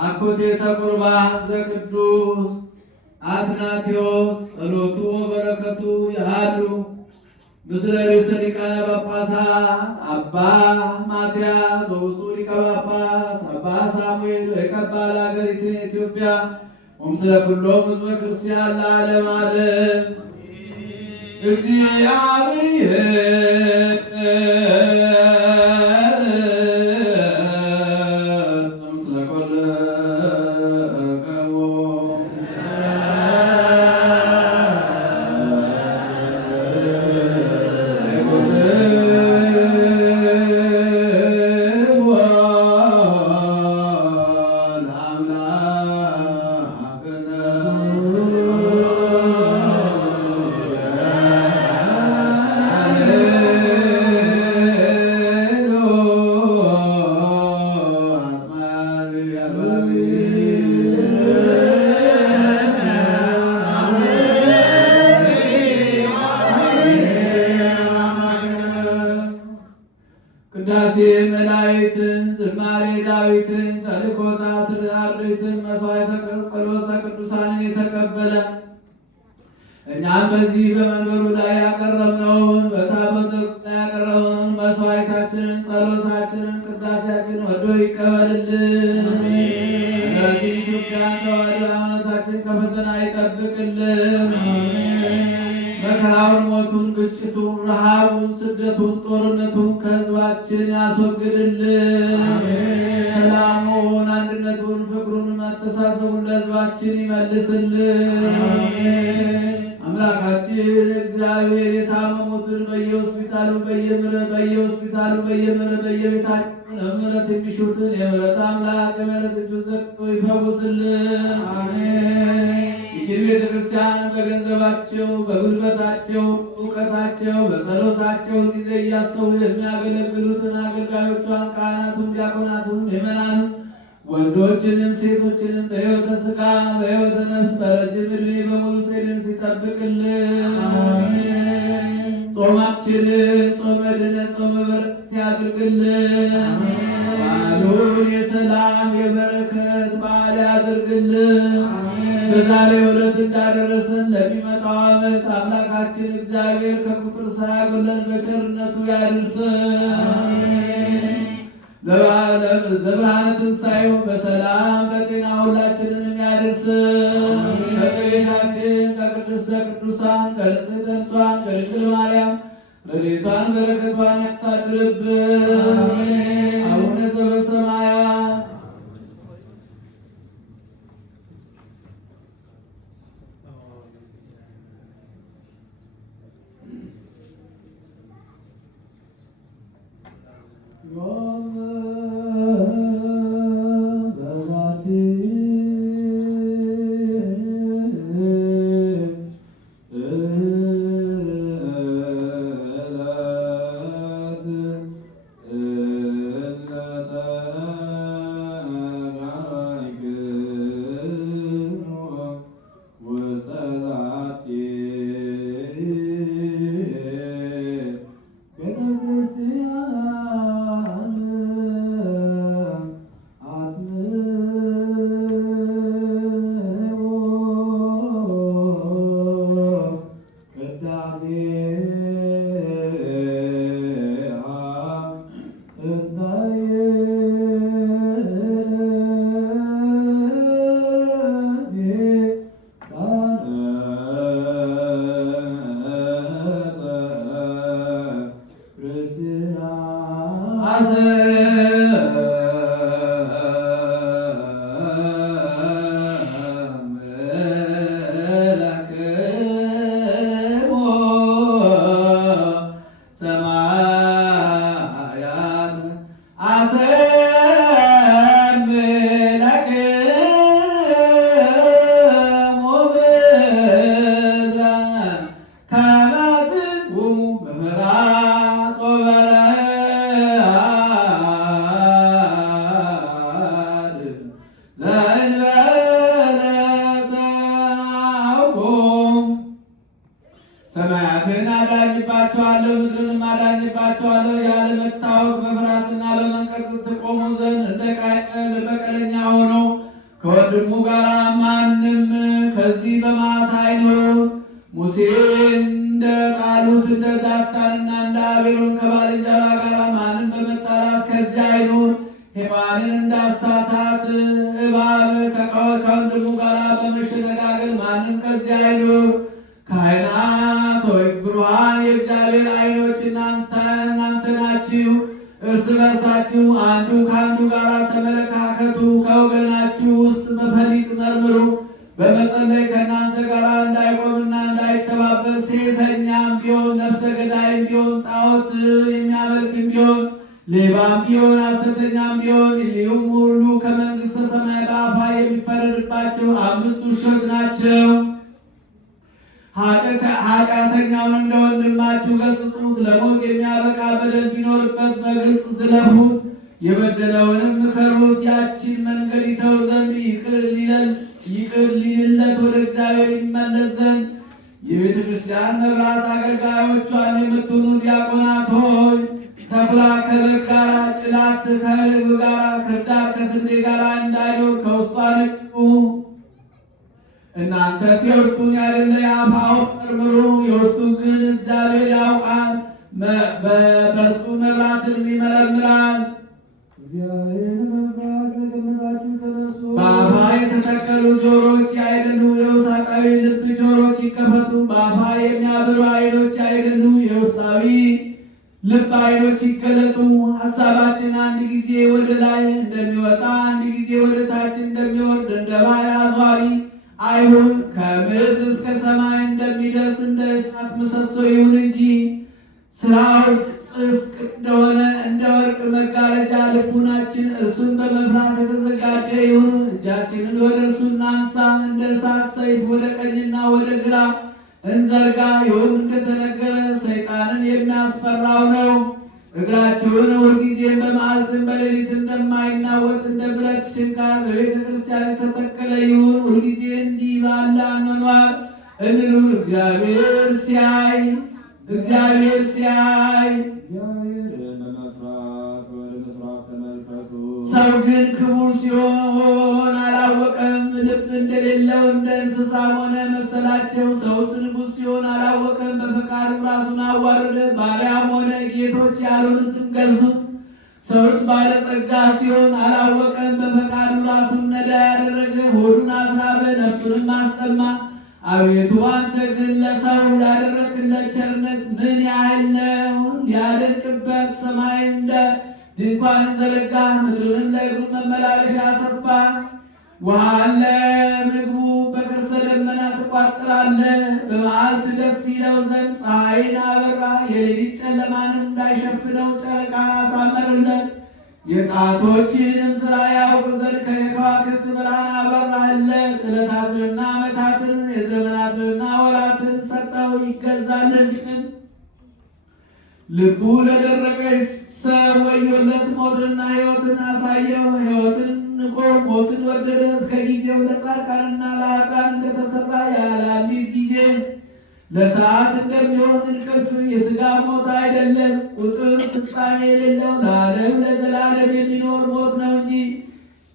አኮቴተ ቁርባን ዘቅዱስ አትናቴዎስ ጸሎቱ በረከቱ ያሉ ምስለ ርእሰ ሊቃነ ጳጳሳት አባ ማትያስ ወብፁዕ ሊቀ ጳጳስ አባ ሳሙኤል ወይቀባል ሀገሪቱን ኢትዮጵያ ወምስለ ኩሎም ሕዝበ ክርስቲያን ለዓለመ ዓለም እግዚአብሔር ቅዳሴ መላእክትን ዝማሬ ዳዊትን ተልእኮተ አርድእትን መሥዋዕተ ጸሎተ ቅዱሳንን የተቀበለ እኛም በዚህ በመንበሩ ላይ ያቀረብነውን በታቦተ ላይ ያቀረብነውን መሥዋዕታችንን ጸሎታችንን ቅዳሴያችንን ወዶ ይቀበልልን። ኢትዮጵያን ተዋሕዶ ሃይማኖታችን ከፈተና ይጠብቅልን። መከራውን፣ ሞቱን፣ ግጭቱን፣ ረሃቡን፣ ስደቱን፣ ጦርነቱን ከሕዝባችን ያስወግድልን። ሰላሙን፣ አንድነቱን፣ ፍቅሩን፣ መተሳሰቡን ለሕዝባችን ይመልስልን። አምላካችን እግዚአብሔር የታመሙትን በየሆስፒታሉ በየቤታችን ምሕረት የሚሹትን የምሕረት አምላክ የምሕረት እጁን ዘርግቶ ይፈውስልን። ይህችን ቤተክርስቲያን በገንዘባቸው፣ በጉልበታቸው፣ እውቀታቸው፣ በጸሎታቸው ጊዜ እያሰቡ የሚያገለግሉትን አገልጋዮቿን፣ ካህናቱን፣ ዲያቆናቱን፣ ምዕመናኑን ወንዶችንም ሴቶችንም በሕይወተ ሥጋ በሕይወተ ነፍስ በረጅም ዕድሜ በሙሉ ጤንነት ይጠብቅልን። ጾማችንን ጾመ ድኅነት ጾመ በረከት ያድርግልን። በዓሉን የሰላም የበረከት በዓል ያድርግልን። በዛሬው ዕለት እንዳደረሰን ለሚመጣው ዓመት አምላካችን እግዚአብሔር ከቁጥር ሳያጎለን በቸርነቱ ያድርሰን። ለብርሃነ ትንሣኤው በሰላም በጤና ሁላችንንም ያድርሰን። ከእመቤታችን ከቅድስተ ቅዱሳን ከንጽሕተ ንጹሐን ከድንግል ማርያም ረድኤቷን በረከቷን ያሳድርብን። አቡነ ዘበሰማያት ሰማያትን አዳኝባቸዋለሁ፣ ምድርንም አዳኝባቸዋለሁ። ያለመታወቅ በፍርሃትና በመንቀጽ ትቆሙ ዘንድ እንደ ቃየል በቀለኛ ሆነው ከወንድሙ ጋር ማንም ከዚህ በማታ አይኑር። ሙሴ እንደ ቃሉት እንደ ዳታንና እንደ አቤሮን ከባልንጀራ ጋር ማንም በመጣላት ከዚህ አይኑር። ሔዋንን እንዳሳታት እባብ ከወንድሙ ጋር በመሸነጋገል ማንም ከዚህ አይኑር። ካህናት ሆይ ብሩሃን የእግዚአብሔር ዓይኖች እናንተ ናችሁ። እርስ በርሳችሁ አንዱ ከአንዱ ጋር ተመለካከቱ። ከወገናችሁ ውስጥ በፈሊጥ መርምሩ። በመጸለይ ከእናንተ ጋር እንዳይቆምና እንዳይተባበር ሴሰኛም ቢሆን ነፍሰ ገዳይም ቢሆን ጣዖት የሚያመልክም ቢሆን ሌባም ቢሆን ሐሰተኛም ቢሆን ይህም ሁሉ ከመንግሥተ ሰማይ በአፋ የሚፈረድባቸው 5 ውሾች ናቸው። ኃጢአተኛውን እንደ ወንድማችሁ ገሥጹት። ለሞት የሚያበቃ በደል ቢኖርበት በግልጽ ዝለፉት፣ የበደለውንም ምከሩት። ያችን መንገድ ይተው ዘንድ ይቅር ሊልለት ወደ እግዚአብሔር ይመለስ ዘንድ። የቤተ ክርስቲያን መብራት አገልጋዮቿን የምትሆኑ ዲያቆናት ሆይ ተኩላ ከበግ ጋር፣ ጭላት ከርግብ ጋር፣ ክርዳድ ከስንዴ ጋር እንዳይኖር ከውስጧ ንጹ። እናንተስ የውስጡን ያይደለ የአፋውን መርምሩ፣ የውስጡን ግን እግዚአብሔር ያውቃል። በእርሱ መብራትን ይመረምራል። በአፋ የተተከሉ ጆሮች አይደሉ፣ የውስጣዊ ልብ ጆሮች ይከፈቱ። በአፋ የሚያበሩ ዓይኖች አይደሉ፣ የውስጣዊ ልብ ዓይኖች ይገለጡ። ሐሳባችን አንድ ጊዜ ወደ ላይ እንደሚወጣ አንድ ጊዜ ወደ ታች እንደሚወርድ እንደ ባሕር አዟሪ አይሁን። ከምድር እስከ ሰማይ እንደሚደርስ እንደ እሳት ምሰሶ ይሁን እንጂ ስራው ጽድቅ እንደሆነ እንደ ወርቅ መጋረጃ ልቡናችን እርሱን በመፍራት የተዘጋጀ ይሁን። እጃችንን ወደ እርሱ እናንሳ፣ እንደ እሳት ሰይፍ ወደ ቀኝና ወደ ግራ እንዘርጋ። ይሁን እንደተነገረ ሰይጣንን የሚያስፈራው ነው። እግራችሁን ሁልጊዜም በመዓልትም በሌሊት እንደማይናወጥ እንደ ብረት ሽንካር በቤተ ክርስቲያን የተተከለ ይሁን። ሁልጊዜ እንዲህ ባለ አኗኗር እንኑር። እግዚአብሔር ሲያይ ሰው ግን ክቡር ሲሆን አላወቀም። ልብ እንደሌለው እንደ እንስሳም ሆነ መሰላቸው። ሰውስ ንጉሥ ሲሆን አላወቀም። በፈቃዱ ራሱን አዋረደ፣ ባሪያም ሆነ ጌቶች ያልሆኑትን ገዙት። ሰውስ ባለጸጋ ሲሆን አላወቀም። በፈቃዱ ራሱን ነዳይ ያደረገ፣ ሆዱን አስራበ፣ ነፍሱንም አስጠማ። አቤቱ አንተ ግን ለሰው ያደረግለት ቸርነት ምን ያህል ነው! ሊያደንቅበት ሰማይ እንደ ድንኳን ዘረጋ፣ ምድርንም ለእግሩ መመላለሻ አሰፋ። ውሃን ለምግቡ በከርሰ ደመና ትቋጥራለህ። በመዓልት ደስ ይለው ዘንድ ፀሐይን አበራ፣ የሌሊት ጨለማንም እንዳይሸፍነው ጨረቃ አሳመርለት። የጣቶችንም ሥራ ያውቅ ዘንድ ከከዋክብት ብርሃን አበራህለት። ዕለታትንና ዓመታትን የዘመናትንና ወራትን ሰጠው ይገዛለት። ልቡ ለደረቀች ሰው ወዮለት። ሞትንና ሕይወትን አሳየው። ሕይወትን ንቆ ሞትን ወደደ። እስከ ጊዜው ለጻድቃንና ለኃጥአን እንደተሰራ ያለ አንዲት ጊዜ ለሰዓት እንደሚሆን እንቅልፍ የሥጋ ሞት አይደለም። ቁጥር ፍጻሜ የሌለው ለዓለም ለዘላለም የሚኖር ሞት ነው እንጂ።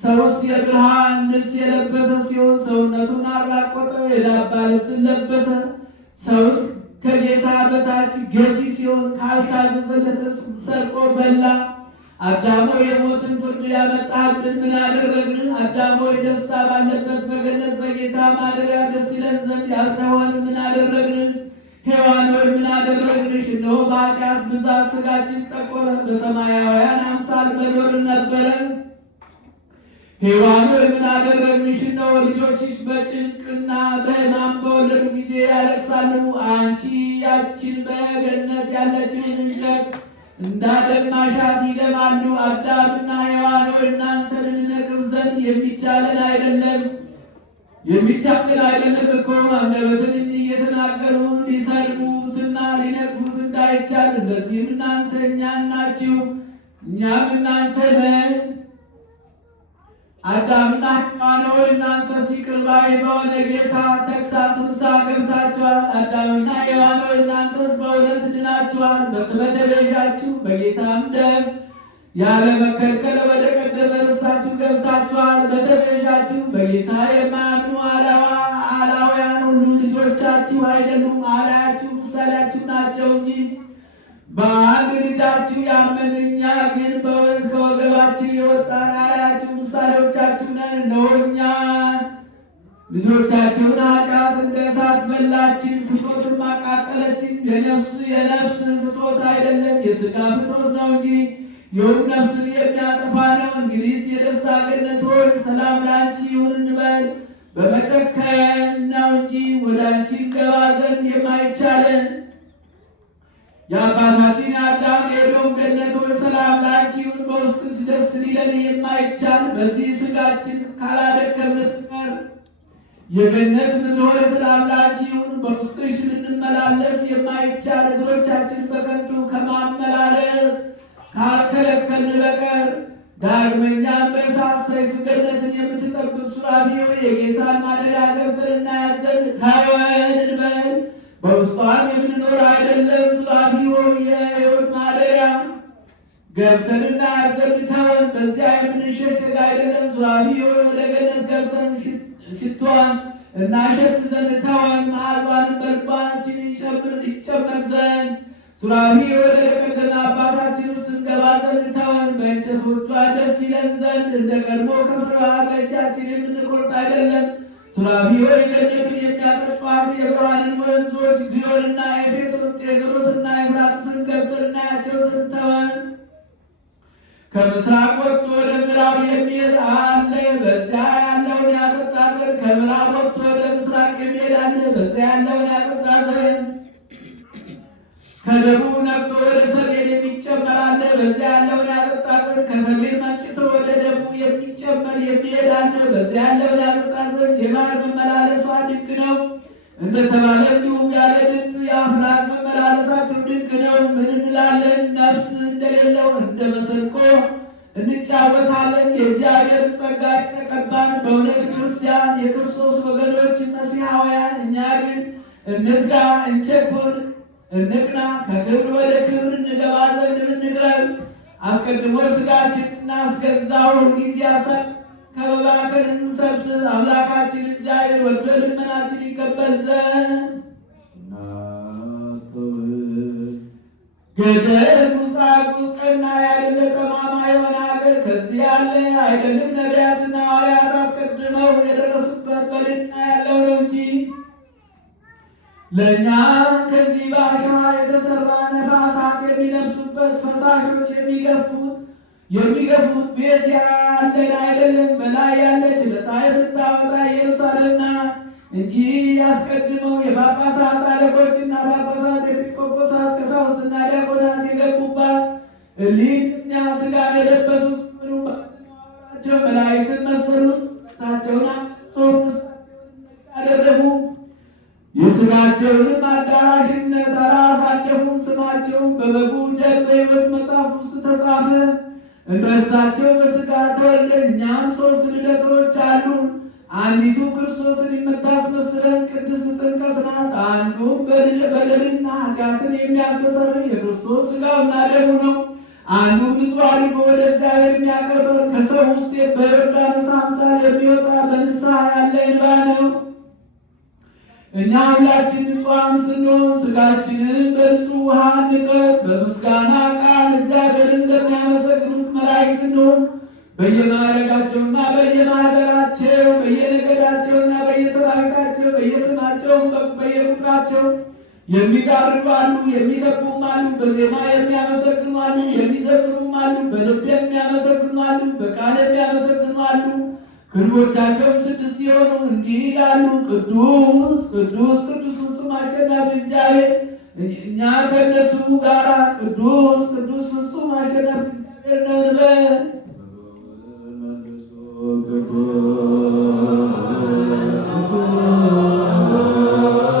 ሰውስ የብርሃን ልብስ የለበሰ ሲሆን ሰውነቱን አራቆተ፣ የዳባ ልብስን ለበሰ። ሰውስ ከጌታ በታች ገዢ ሲሆን ካልታዘዘለት ሰርቆ በላ። አዳሞ የሞትን ፍርድ ያመጣብን ምን አደረግን? አዳሞ ደስታ ባለበት በገነት በጌታ ማደሪያ ደስ ይለን ዘንድ ያልተሆን ምን አደረግን? ሔዋን ሆይ ምን አደረግንሽ? እነሆ በኃጢአት ብዛት ሥጋችን ጠቆረ፣ በሰማያውያን አምሳል በኖርን ነበረን። ሔዋን ሆይ ምን አደረግንሽ? እነሆ ልጆችሽ በጭንቅና በሕማም በወለዱ ጊዜ ያለቅሳሉ። አንቺ ያችን በገነት ያለችውን እንጨት እንዳደማሻት ይደማሉ። አዳምና ሔዋን ሆይ እናንተን እንነቅፍ ዘንድ የሚቻለን አይደለም እኮ አንደበትን እየተናገሩ ሊሰድቡትና ሊነቅፉት እንዳይቻል፣ እንደዚህም እናንተ እኛን ናችሁ፣ እኛም እናንተ ነን። አዳምና ሔዋን ሆይ እናንተ ይቅር ባይ በሆነ ጌታ ተግሣጽ ንስሐ ገብታችኋል። አዳምና ሔዋን ሆይ እናንተስ በእውነት ድናችኋል። በተቤዣችሁ በጌታም ደም ያለ መከልከል ወደ ቀደመ ርስታችሁ ገብታችኋል። በተቤዣችሁ ያላችሁ በጌታ የማያምኑ አላውያን ሁሉ ልጆቻችሁ አይደሉም፣ አርአያችሁ ምሳሌያችሁ ናቸው እንጂ። በአንድ ልጃችሁ ያመንን እኛ ግን በእውነት ከወገባችን የወጣን አርአያችሁ ምሳሌዎቻችሁ ነን። እነሆ እኛ ልጆቻችሁን ኃጢአት እንደ እሳት በላችን፣ ፍትወትም አቃጠለችን። የነፍስን ፍትወት አይደለም የሥጋ ፍትወት ነው እንጂ ይሁን ነፍስን የሚያጠፋ ነው። እንግዲህ የደስታ ገነት ሆይ ሰላም ለአንቺ ይሁን እንበል። በመጨከን ነው እንጂ ወደ አንቺ እንገባ ዘንድ የማይቻለን የአባታችን አዳም የኤዶም ገነት ሆይ ሰላም ለአንቺ ይሁን። በውስጥሽ ደስ ሊለን የማይቻል በዚህ ሥጋችን ካላደከምን በቀር የገነት ምድር ሆይ ሰላም ለአንቺ ይሁን። በውስጥሽ ልንመላለስ የማይቻል እግሮቻችን በከንቱ ከማመላለስ ካልከለከልን በቀር ዳግመኛም በእሳት ሰይፍ ገነትን የምትጠብቅ ሱራፊ ሆይ የጌታን ማደሪያ ገብተን እናያት ዘንድ ተወን እንበል። በውስጧም የምንኖር አይደለም። ሱራፊ ሆይ የሕይወት ማደሪያ ገብተን እናያት ዘንድ ተወን። በዚያ የምንሸሸግ አይደለም። ሱራፊ ሆይ ወደ ገነት ገብተን ሽቷን እናሸት ዘንድ ተወን። መዓዛዋን በልባችን ይጨመር ዘንድ ሱራፊ ወደ ቀደመ አባታችን ውስጥ እንገባ ዘንድ ተወን። በእንጨቶቿ ደስ ይለን ዘንድ እንደ ቀድሞ ከፍሬዋ በእጃችን የምንቆርጥ አይደለም። ሱራፊ ሆይ ገነትን የሚያጠጧት የብርሃንን ወንዞች ግዮንና ኤፌሶን፣ ጤግሮስና ኤፍራጥስን ገብተን እናያቸው ዘንድ ተወን። ከምስራቅ ወጥቶ ወደ ምዕራብ የሚሄድ አለ፣ በዚያ ያለውን ያጠጣ ዘንድ። ከምዕራብ ወጥቶ ወደ ምስራቅ የሚሄድ አለ፣ በዚያ ያለውን ያጠጣ ዘንድ። ከደቡብ ነቅቶ ወደ ሰሜን የሚጨመር አለ፣ በዚያ ያለውን ያጠጣ ዘንድ። ከሰሜን መንጭቶ ወደ ደቡብ የሚጨመር የሚሄድ አለ፣ በዚያ ያለውን ያጠጣ ዘንድ። የባሕር መመላለሷ ድንቅ ነው እንደተባለ እንዲሁም ያለ ድምፅ የአፍላክ መመላለሳቸው ድንቅ ነው። ምን እንላለን? ነፍስ እንደሌለው እንደ መሰንቆ እንጫወታለን። የእግዚአብሔር ጸጋ የተቀባን በእውነት ክርስቲያን የክርስቶስ ወገኖች መሲሐውያን፣ እኛ ግን እንትጋ፣ እንቸኩል፣ እንቅና፣ ከክብር ወደ ክብር እንገባ ዘንድ እንቅረብ። አስቀድሞ ሥጋችንን እናስገዛው፣ ሁልጊዜ ከመባከን እንሰብስብ። አምላካችን እግዚአብሔር ወዶ ልመናችን ይቀበል ዘንድ ገደል ቁሳቁስ ቀና ያደለ ጠማማ የሆነ ሀገር ከዚህ ያለ አይደለም። ነቢያትና ሐዋርያት አስቀድመው የደረሱበት በልና ያለው ነው እንጂ ለእኛ ከዚህ በአሸዋ የተሰራ ነፋሳት የሚነፍሱበት ፈሳሾች የሚገፉት ቤት ያለን አይደለም። በላይ ያለች በፀሐይ የምታወጣ ኢየሩሳሌም ናት እንጂ አስቀድመው የጳጳሳት አለቆችና ጳጳሳት፣ ኤጲስቆጶሳት፣ ቀሳውስትና ዲያቆናት የገቡባት እሊህኛ ሥጋን የለበሱት ቸው መላእክትን መሰሉ። ታቸውን አደረጉ። የሥጋቸውንም አዳራሽነት አላሳደፉም። ስማቸውን በበጉ ደም በሕይወት መጽሐፍ ውስጥ ተጻፈ። እንደ እርሳቸው በሥጋ ተወለደ። እኛም 3 ልደቶች አሉን። አንዲቱ ክርስቶስን የምታስመስለን ቅድስት ጥምቀት ናት። አንዱም በደልና ኃጢአትን የሚያስተሰርይ የክርስቶስ ሥጋውና ደሙ ነው። አንዱም ንጹሕ አድርጎ ወደ እግዚአብሔር የሚያቀርበን ከሰው ውስጥ በዮርዳኖስ አምሳል የሚወጣ በንስሐ ያለ እንባ ነው። እኛ ሁላችን ንጹሐን ስንሆን ሥጋችንን በንጹሕ ውሃ ንጠብ። በምስጋና ቃል እግዚአብሔርን እንደሚያመሰግኑት መላእክት እንሆን። በየማዕረጋቸውና በየማኅደራቸው በየነገዳቸውና በየሰራዊታቸው በየስማቸው በየቁጥራቸው የሚጋርዱ አሉ፣ የሚከቡም አሉ፣ በዜማ የሚያመሰግኑ አሉ፣ የሚዘምሩም አሉ፣ በልብ የሚያመሰግኑ አሉ፣ በቃል የሚያመሰግኑ አሉ። ክንዶቻቸው 6 የሆኑ እንዲህ ይላሉ፣ ቅዱስ ቅዱስ ቅዱስ ፍጹም አሸናፊ እግዚአብሔር። እኛ ከእነሱ ጋር ቅዱስ ቅዱስ ፍጹም አሸናፊ እግዚአብሔር ነው እንበል።